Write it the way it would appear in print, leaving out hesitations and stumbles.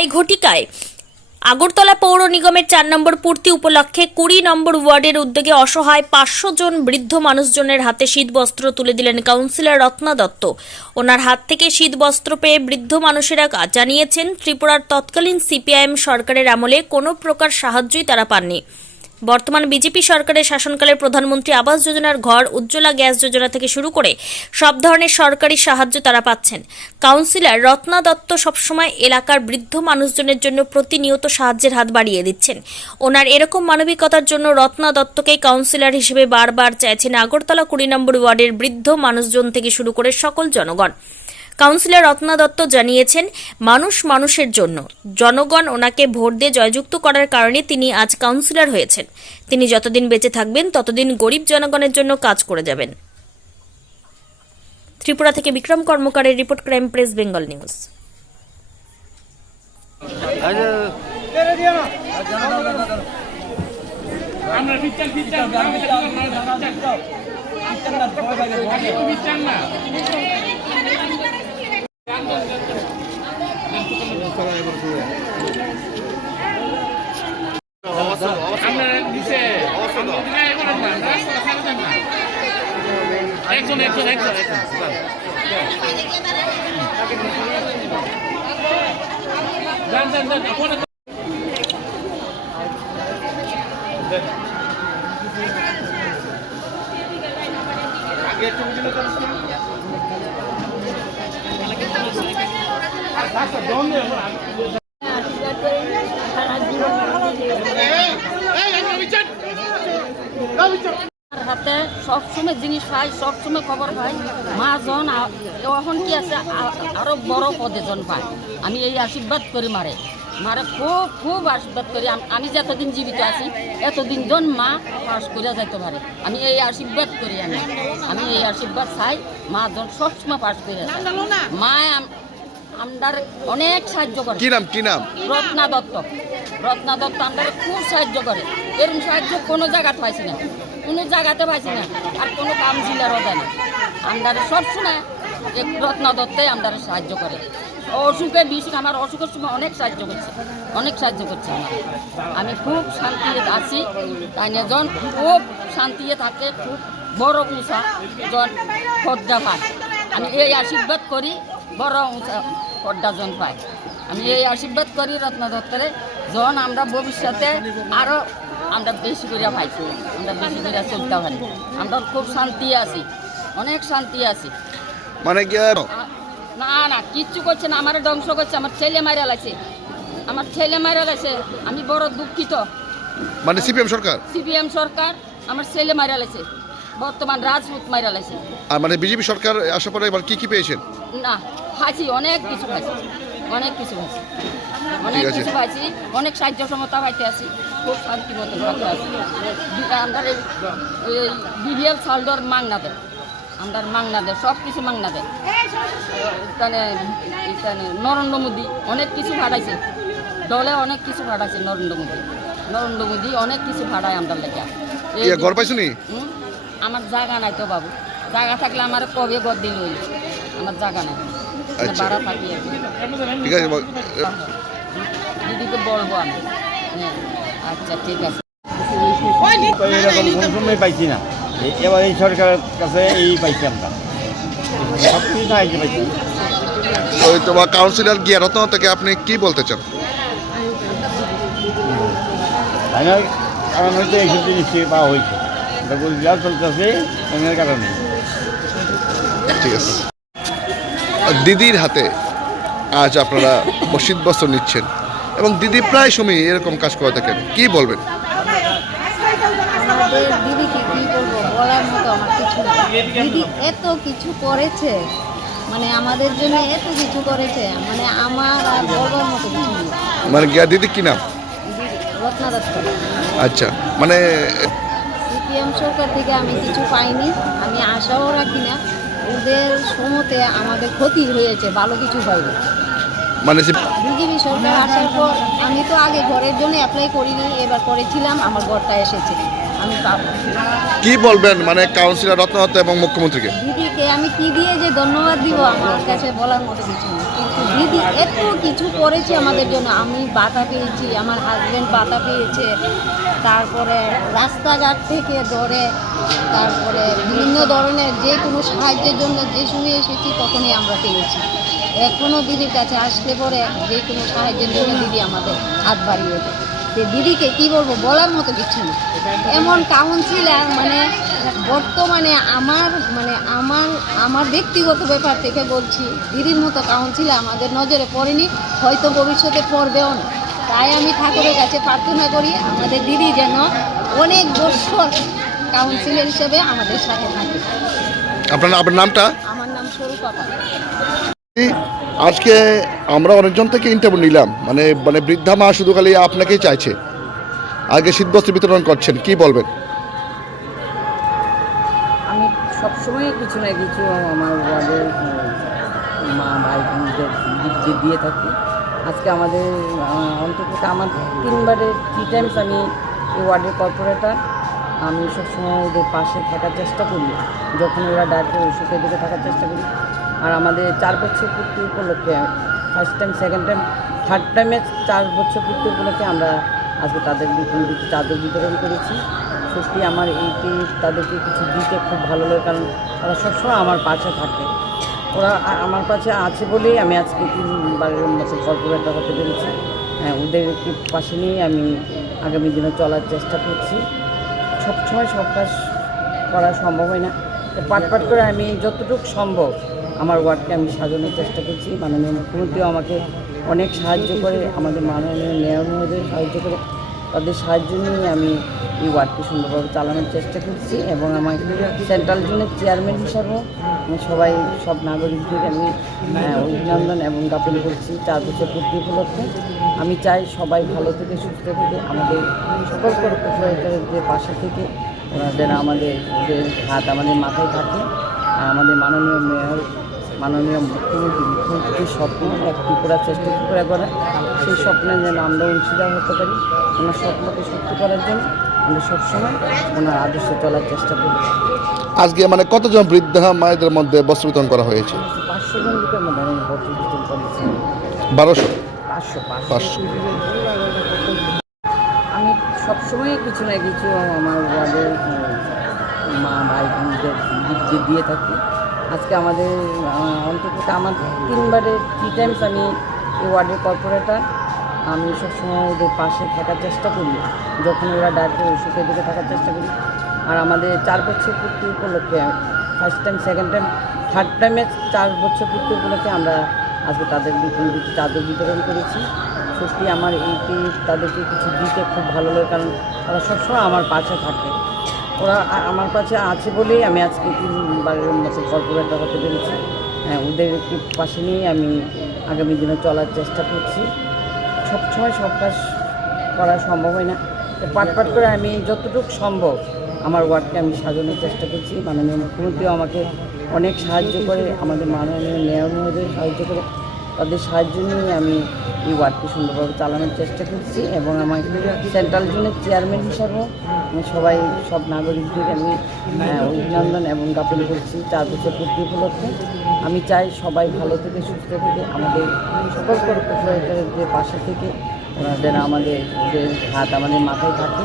তাই ঘটিকায় আগরতলা পৌর নিগমের ৪ নম্বর পূর্তি উপলক্ষে ২০ নম্বর ওয়ার্ডের উদ্যোগে অসহায় ৫০০ জন বৃদ্ধ মানুষজনের হাতে শীতবস্ত্র তুলে দিলেন কাউন্সিলর রত্না দত্ত। ওনার হাত থেকে শীতবস্ত্র পেয়ে বৃদ্ধ মানুষেরা জানিয়েছেন ত্রিপুরার তৎকালীন সিপিআইএম সরকারের আমলে কোনো প্রকার সাহায্যই তারা পাননি। বর্তমান বিজেপি সরকারের শাসনকালে প্রধানমন্ত্রী আবাস যোজনার ঘর, উজ্জ্বলা গ্যাস যোজনা থেকে শুরু করে সব ধরনের সরকারি সাহায্য তারা পাচ্ছেন। কাউন্সিলর রত্না দত্ত সবসময় এলাকার বৃদ্ধ মানুষজনের জন্য প্রতিনিয়ত সাহায্যের হাত বাড়িয়ে দিচ্ছেন। ওনার এরকম মানবিকতার জন্য রত্না দত্তকে কাউন্সিলর হিসেবে বারবার চাইছেন আগরতলা ২০ নম্বর ওয়ার্ডের বৃদ্ধ মানুষজন থেকে শুরু করে সকল জনগণ। কাউন্সিলর রত্না দত্ত জানিয়েছেন, মানুষ মানুষের জন্য, জনগণ ওনাকে ভোট দিয়ে জয়যুক্ত করার কারণে তিনি আজ কাউন্সিলর হয়েছেন। তিনি যতদিন বেঁচে থাকবেন ততদিন গরিব জনগণের জন্য কাজ করে যাবেন। ত্রিপুরা থেকে বিক্রম কর্মকারের report, crime press, Bengal news. হাতে সবসময় জিনিস পাই, সবসময় খবর পাই। মা জন এখন কি আছে আরো বড় পদে জন পায়। আমি এই আশীর্বাদ করি মারে খুব খুব আশীর্বাদ করি। আমি যতদিন জীবিত আছি এতদিন জন মা পাস করে যাইতে পারে। আমি এই আশীর্বাদ করি। আমি এই আশীর্বাদ চাই মা জন সবসময় পাস করে যায়। মা আমার অনেক সাহায্য করে। কি নাম? রত্না দত্ত। রত্না দত্ত আমার খুব সাহায্য করে। এরকম সাহায্য কোনো জায়গাতে পাইছি না, কোনো জায়গাতে পাইছি না, আর কোনো কাউন্সিলরও দেয় না। আমার সবসময় এক রত্না দত্তই আমার সাহায্য করে। অসুখে বিসুখ আমার অসুখের সময় অনেক সাহায্য করছে, অনেক সাহায্য করছে আমার। আমি খুব শান্তিতে আছি। তাই না জন খুব শান্তিতে থাকে, খুব বড় উঁচা জন পদ্মা পায়। আমি এই আশীর্বাদ করি বড় উঁচা পদ্মা জন পায়। আমি এই আশীর্বাদ করি রত্না দত্তরে জন আমরা ভবিষ্যতে আরও আমরা বেশি করে পাইছি, আমরা বেশি করে চলতে পারি। আমরা খুব শান্তি আছি, অনেক শান্তি আছি। মানে কি না না কিচ্ছু করছে না, আমার ধ্বংস করছে। আমার ছেলে মারা লাগছে, আমার ছেলে মারা লাগছে। আমি বড় দুঃখিত। মানে সিপিএম সরকার আমার ছেলে মারা লাগছে, বর্তমান রাজপুত মারা লাগছে। আর মানে বিজেপি সরকার আসার পরে এবার কি পেয়েছেন? না খাইছি, অনেক কিছু খাইছি, অনেক কিছু খাইছি, অনেক কিছু খাইছি, অনেক সাহায্য সমতা পাইতে আছি, খুব শান্তি মতো পাইতে আছি। আমরা বিডিএল সালডর মাংনা দেয়, আমরা মাংনা দেয়, সব কিছু মাংনা দেয়। এখানে নরেন্দ্র মোদী অনেক কিছু ভাড়াইছে, দলে অনেক কিছু ভাড়াইছে। নরেন্দ্র মোদী অনেক কিছু ভাড়ায় আমরা লেগে। ঘর পাইছো নি? আমার জায়গা নাই তো বাবু, জায়গা থাকলে আমার কবে ঘর দিল, আমার জায়গা নাই, ভাড়া থাকি। ঠিক আছে, দিদিকে বলবো আমি। আচ্ছা ঠিক আছে। এরকম কোনো সময় পাইছি না, এবার এই সরকারের কাছে এই পাইছি আমরা, সব কিছু সাহায্য পাইছি। ওই তোমার কাউন্সিলর গিয়া রত্ন থেকে আপনি কি বলতে চান? তাই না, কারণ হয়তো এইসব জিনিস পাওয়া হয়েছে, যা চলতেছে এর কারণে। ঠিক আছে। দিদির হাতে আজ আপনারা শীতবস্ত্র নিচ্ছেন এবং দিদি প্রায় সময় এরকম কাজ করে থাকেন, কি বলবেন? দিদিকে কি বলবো, বলার মতো আমার কিছু নেই। দিদি এত কিছু করেছে, মানে আমাদের জন্য এত কিছু করেছে, মানে আমার আর বলবার মতো কিছু নেই। মানে দিদি কি নাম? রত্না দত্ত। আচ্ছা, মানে সিপিএম সরকার থেকে আমি কিছু পাইনি, আমি আশাও রাখি না। ওদের সময়তে আমাদের ক্ষতি হয়েছে, ভালো কিছু হয়নি। মানে বিজেপি সরকার আসার পর আমি তো আগে ঘরের জন্য অ্যাপ্লাই করিনি, এবার করেছিলাম, আমার ঘরটা এসেছে, আমি পাবো। কি বলবেন মানে কাউন্সিলর রত্ন দত্ত এবং মুখ্যমন্ত্রীকে? দিদিকে আমি কি দিয়ে যে ধন্যবাদ দিব, আমার কাছে বলার মতো কিছু নেই, কিছু দিদি এত কিছু করেছে আমাদের জন্য। আমি বাতা পেয়েছি, আমার হাজব্যান্ড বাতা পেয়েছে, তারপরে রাস্তাঘাট থেকে ধরে তারপরে বিভিন্ন ধরনের যে কোনো সাহায্যের জন্য যে সময় এসেছি তখনই আমরা পেয়েছি। এখনও দিদির কাছে আসলে পরে যে কোনো সাহায্যের জন্য দিদি আমাদের হাত বাড়িয়ে দেয়। তো দিদিকে কী বলবো, বলার মতো কিছু নেই। এমন কাউন্সিলার মানে বর্তমানে আমার ব্যক্তিগত ব্যাপার থেকে বলছি, দিদির মতো কাউন্সিলার আমাদের নজরে পড়েনি, হয়তো ভবিষ্যতে পড়বেও না। তাই আমি ঠাকুরের কাছে প্রার্থনা করি আমাদের দিদি যেন অনেক বছর কাউন্সিলর হিসেবে আমাদের সাথে থাকে। আপনার নামটা? আমার নাম স্বরূপা পাল। আজকে আমরা অনেকজন থেকে ইন্টারভিউ নিলাম, মানে মানে বৃদ্ধা মা শুধু খালি আপনাকেই চাইছে, আগে শীতবস্ত্র বিতরণ করছেন, কি বলবেন? আমি সবসময় কিছু না কিছু আমার ওয়ার্ডের মা ভাই বোনদের দিয়ে থাকি। আজকে আমাদের অন্তত আমার 3 টাইমস আমি এই ওয়ার্ডের কর্পোরেটর। আমি সবসময় ওদের পাশে থাকার চেষ্টা করি, যখন ওরা ডাকে সুখে দিকে থাকার চেষ্টা করি। আর আমাদের 4 বছর পূর্তি উপলক্ষে, first time, second time, third টাইমে 4 বছর পূর্তি উপলক্ষে আমরা আজকে তাদের চাদর বিতরণ করেছি। সত্যি আমার এইটি তাদেরকে কিছু দিতে খুব ভালো লাগে, কারণ তারা সবসময় আমার পাশে থাকে। ওরা আমার পাশে আছে বলেই আমি আজকে 3বারের মতো কর্পোরেটর হতে পেরেছি। হ্যাঁ, ওদেরকে পাশে নিয়ে আমি আগামী দিনে চলার চেষ্টা করছি। সবসময় সব কাজ করা সম্ভব হয় না, পাট করে আমি যতটুকু সম্ভব আমার ওয়ার্ডকে আমি সাজানোর চেষ্টা করছি। মাননীয় মুখ্যমন্ত্রীও আমাকে অনেক সাহায্য করে, আমাদের মাননীয় মেয়র মহোদয় সাহায্য করে। তাদের সাহায্য নিয়ে আমি এই ওয়ার্ডকে সুন্দরভাবে চালানোর চেষ্টা করছি। এবং আমার সেন্ট্রাল জোনের চেয়ারম্যান হিসাবেও আমি সব নাগরিকদের আমি অভিনন্দন এবং জ্ঞাপন করছি 4 বছর পূর্তি উপলক্ষে। আমি চাই সবাই ভালো থেকে সুস্থ থেকে আমাদের সকল কর্পোরেটরদের পাশে থেকে ওনাদের আমাদের হাত আমাদের মাথায় থাকে। আর আমাদের মাননীয় মেয়র, মাননীয় মুখ্যমন্ত্রীর স্বপ্ন এক ত্রিপুরা শ্রেষ্ঠ ত্রিপুরা করা, সেই স্বপ্নে যেন আমরা অংশীদার হতে পারি। ওনার স্বপ্নকে সত্যি করার জন্য আমরা সবসময় ওনার আদর্শে চলার চেষ্টা করি। আজকে মানে কতজন বৃদ্ধা মায়েদের মধ্যে বস্ত্র বিতরণ করা হয়েছে? 500 জন লোকের মধ্যে আমি বস্ত্র বিতরণ করেছি। 1200? 500। আমি সবসময় কিছু না কিছু আমার ওয়ার্ডের মা ভাই বোনদের দিয়ে থাকি। আজকে আমাদের অন্তত আমার 3 টাইমস আমি এই ওয়ার্ডের কর্পোরেটর। আমি সবসময় ওদের পাশে থাকার চেষ্টা করি, যখন ওরা ডাকে সুখে দিকে থাকার চেষ্টা করি। আর আমাদের 4 বছর পূর্তি উপলক্ষে, first time, second time, third টাইমে 4 বছর পূর্তি উপলক্ষে আমরা আজকে তাদের চাদর বিতরণ করেছি। সত্যি আমার এইটি তাদেরকে কিছু দিতে খুব ভালো লাগে, কারণ তারা সবসময় আমার পাশে থাকে। ওরা আমার পাশে আছে বলেই আমি আজকে 3বারের মতো কর্পোরেটর হতে পেরেছি। হ্যাঁ, ওদেরকে পাশে নিয়ে আমি আগামী দিনে চলার চেষ্টা করছি। সবসময় সব কাজ করা সম্ভব হয় না, পাট করে আমি যতটুকু সম্ভব আমার ওয়ার্ডকে আমি সাজানোর চেষ্টা করছি। মাননীয় মুখ্যমন্ত্রীও আমাকে অনেক সাহায্য করে, আমাদের মাননীয় মেয়র মহোদয় সাহায্য করে। তাদের সাহায্য নিয়ে আমি এই ওয়ার্ডকে সুন্দরভাবে চালানোর চেষ্টা করছি। এবং আমার সেন্ট্রাল জোনের চেয়ারম্যান হিসাবেও আমি সব নাগরিকদের আমি অভিনন্দন এবং জ্ঞাপন করছি 4 বছর পূর্তি উপলক্ষে। আমি চাই সবাই ভালো থেকে সুস্থ থেকে আমাদের সকল কর্পোরেটরদের পাশে থেকে ওনাদের আমাদের হাত আমাদের মাথায় থাকে।